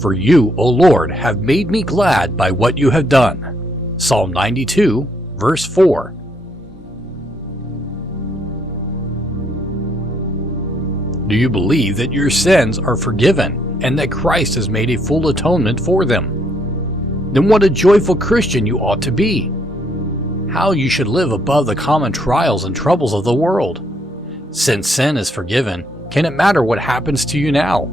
For you, O Lord, have made me glad by what you have done. Psalm 92, verse 4. Do you believe that your sins are forgiven and that Christ has made a full atonement for them? Then what a joyful Christian you ought to be! How you should live above the common trials and troubles of the world. Since sin is forgiven, can it matter what happens to you now?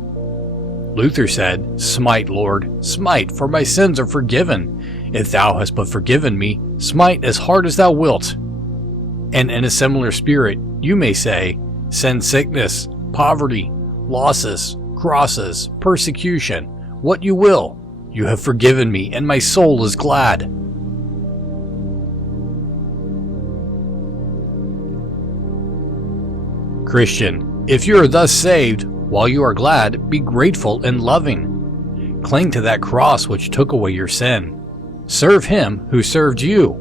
Luther said, "Smite, Lord, smite, for my sins are forgiven. If thou hast but forgiven me, smite as hard as thou wilt." And in a similar spirit, you may say, "Send sickness, poverty, losses, crosses, persecution, what you will. You have forgiven me, and my soul is glad." Christian, if you are thus saved, while you are glad, be grateful and loving. Cling to that cross which took away your sin. Serve him who served you.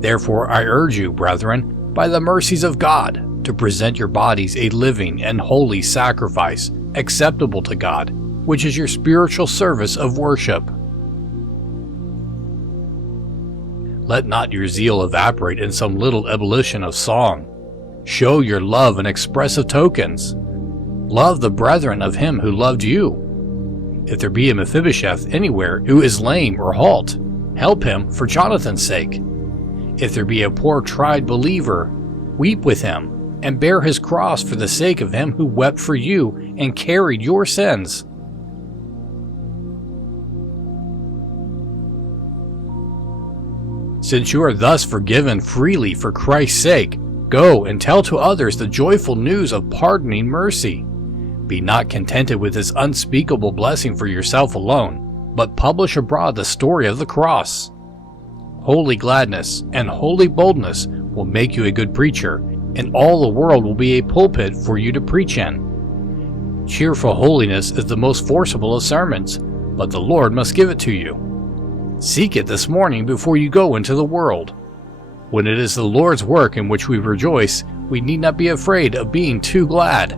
Therefore I urge you, brethren, by the mercies of God, to present your bodies a living and holy sacrifice, acceptable to God, which is your spiritual service of worship. Let not your zeal evaporate in some little ebullition of song. Show your love in expressive tokens. Love the brethren of him who loved you. If there be a Mephibosheth anywhere who is lame or halt, help him for Jonathan's sake. If there be a poor tried believer, weep with him, and bear his cross for the sake of him who wept for you and carried your sins. Since you are thus forgiven freely for Christ's sake, go and tell to others the joyful news of pardoning mercy. Be not contented with this unspeakable blessing for yourself alone, but publish abroad the story of the cross. Holy gladness and holy boldness will make you a good preacher, and all the world will be a pulpit for you to preach in. Cheerful holiness is the most forcible of sermons, but the Lord must give it to you. Seek it this morning before you go into the world. When it is the Lord's work in which we rejoice, we need not be afraid of being too glad.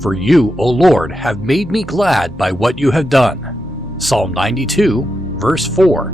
For you, O Lord, have made me glad by what you have done. Psalm 92, verse 4.